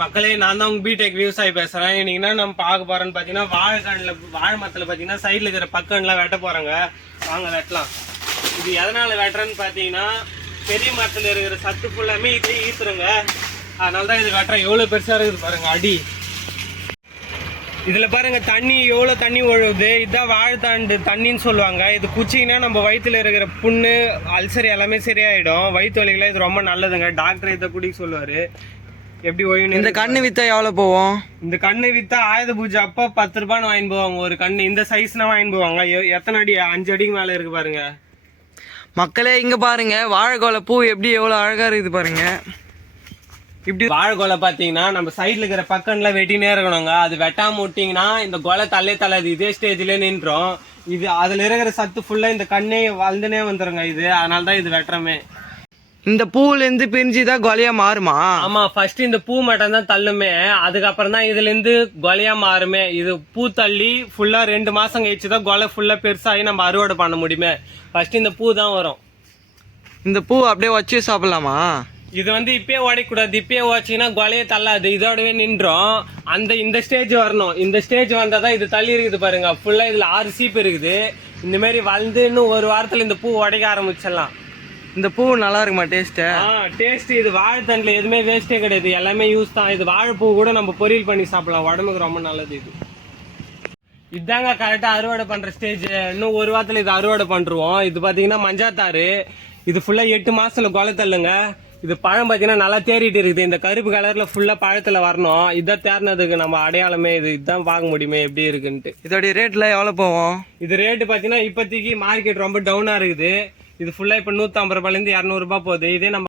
மக்களே, நான் தான் உங்க பிடெக் விவசாயி பேசுறேன். இன்னைக்கு என்ன நம்ம பார்க்க போறோம்னு பாத்தீங்கன்னா, வாழை மரத்துல பாத்தீங்கன்னா சைட்ல இருக்கிற பக்கம்லாம் வெட்ட போறாங்க. வாங்க வெட்டலாம். இது எதனால வெட்டுறேன்னு பாத்தீங்கன்னா, பெரிய மரத்துல இருக்கிற சத்து ஃபுல்லாமே இதே ஈத்துருங்க. அதனாலதான் இது வெட்டுறேன். எவ்வளவு பெருசா இருக்குது பாருங்க அடி. இதுல பாருங்க தண்ணி எவ்வளவு தண்ணி ஒழுகுது. இதுதான் வாழைத்தாண்டு தண்ணின்னு சொல்லுவாங்க. இது குச்சிங்கன்னா நம்ம வயிற்றுல இருக்கிற புண்ணு, அல்சர் எல்லாமே சரியாயிடும். வயிற்று வலிகளை இது ரொம்ப நல்லதுங்க. டாக்டர் இதை குடிக்க சொல்லுவாரு. எப்படி ஒழுங்கு. இந்த கண்ணு வித்தா எவ்வளவு போவோம்? இந்த கண்ணு வித்தா ஆயுத பூஜை அப்போ 10 ரூபான்னு வாங்கி போவாங்க. ஒரு கண்ணு இந்த சைஸ்னா வாங்கி போவாங்க. எத்தனை அடி? 5 அடிக்கு மேல இருக்கு பாருங்க. மக்களே இங்க பாருங்க, வாழைக்கோலை பூ எப்படி எவ்வளவு அழகா இருக்குது பாருங்க. இப்படி வாழைக்கோலை பாத்தீங்கன்னா நம்ம சைட்ல இருக்கிற பக்கம்ல வெட்டினே இருக்கணுங்க. அது வெட்டாம விட்டீங்கன்னா இந்த கொலை தள்ளாது இதே ஸ்டேஜ்ல நின்றோம். இது அதுல இருக்கிற சத்து ஃபுல்லா இந்த கண்ணே வளர்ந்துனே வந்துருங்க. இது அதனாலதான் இது வெட்டுறமே. இந்த பூல இருந்து பிரிஞ்சுதான் கொலையா மாறுமா? ஆமா, ஃபர்ஸ்ட் இந்த பூ மட்டும் தான் தள்ளுமே. அதுக்கப்புறம் தான் இதுல இருந்து கொலையா மாறுமே. இது பூ தள்ளி ஃபுல்லா 2 மாசம் கழிச்சுதான் கொலை ஃபுல்லா பெருசாகி நம்ம அறுவடை பண்ண முடியுமே. ஃபர்ஸ்ட் இந்த பூ தான் வரும். இந்த பூ அப்படியே வச்சு சாப்பிடலாமா? இது வந்து இப்பயே உடைக்கூடாது. இப்பயே உடைச்சிங்கன்னா கொலையே தள்ளாது, இதோடவே நின்றோம். இந்த ஸ்டேஜ் வரணும். இந்த ஸ்டேஜ் வந்தாதான் இது தள்ளி இருக்குது பாருங்க. ஃபுல்லா இதுல 6 சீப்பு இருக்குது. இந்த மாதிரி வளர்ந்து இன்னும் ஒரு வாரத்துல இந்த பூ உடைக்க ஆரம்பிச்சிடலாம். இந்த பூ நல்லா இருக்குமா டேஸ்ட்? டேஸ்ட். இது வாழைத்தண்டுல எதுவுமே வேஸ்டே கிடையாது. எல்லாமே யூஸ் தான். இது வாழைப்பூ கூட நம்ம பொரியல் பண்ணி சாப்பிடலாம். உடம்புக்கு ரொம்ப நல்லது. இதுதாங்க கரெக்டா அறுவடை பண்ற ஸ்டேஜ். இன்னும் ஒரு வாரத்துல இது அறுவடை பண்றோம். இது பாத்தீங்கன்னா மஞ்சாத்தாறு. இது ஃபுல்லா 8 மாசத்துல கொலை தள்ளுங்க. இது பழம் பாத்தீங்கன்னா நல்லா தேறிட்டு இருக்குது. இந்த கருப்பு கலர்ல ஃபுல்லா பழத்துல வரணும். இதான் தேர்னதுக்கு நம்ம அடையாளமே. இதுதான் பார்க்க முடியுமே எப்படி இருக்குன்ட்டு. இதோடைய ரேட்ல எவ்வளவு போவோம்? இது ரேட்டு பாத்தீங்கன்னா இப்போதைக்கு மார்க்கெட் ரொம்ப டவுனா இருக்குது. இது ஃபுல்லா இப்ப 150 ரூபாயில இருந்து 200 ரூபாய் போகுது. இதே நம்ம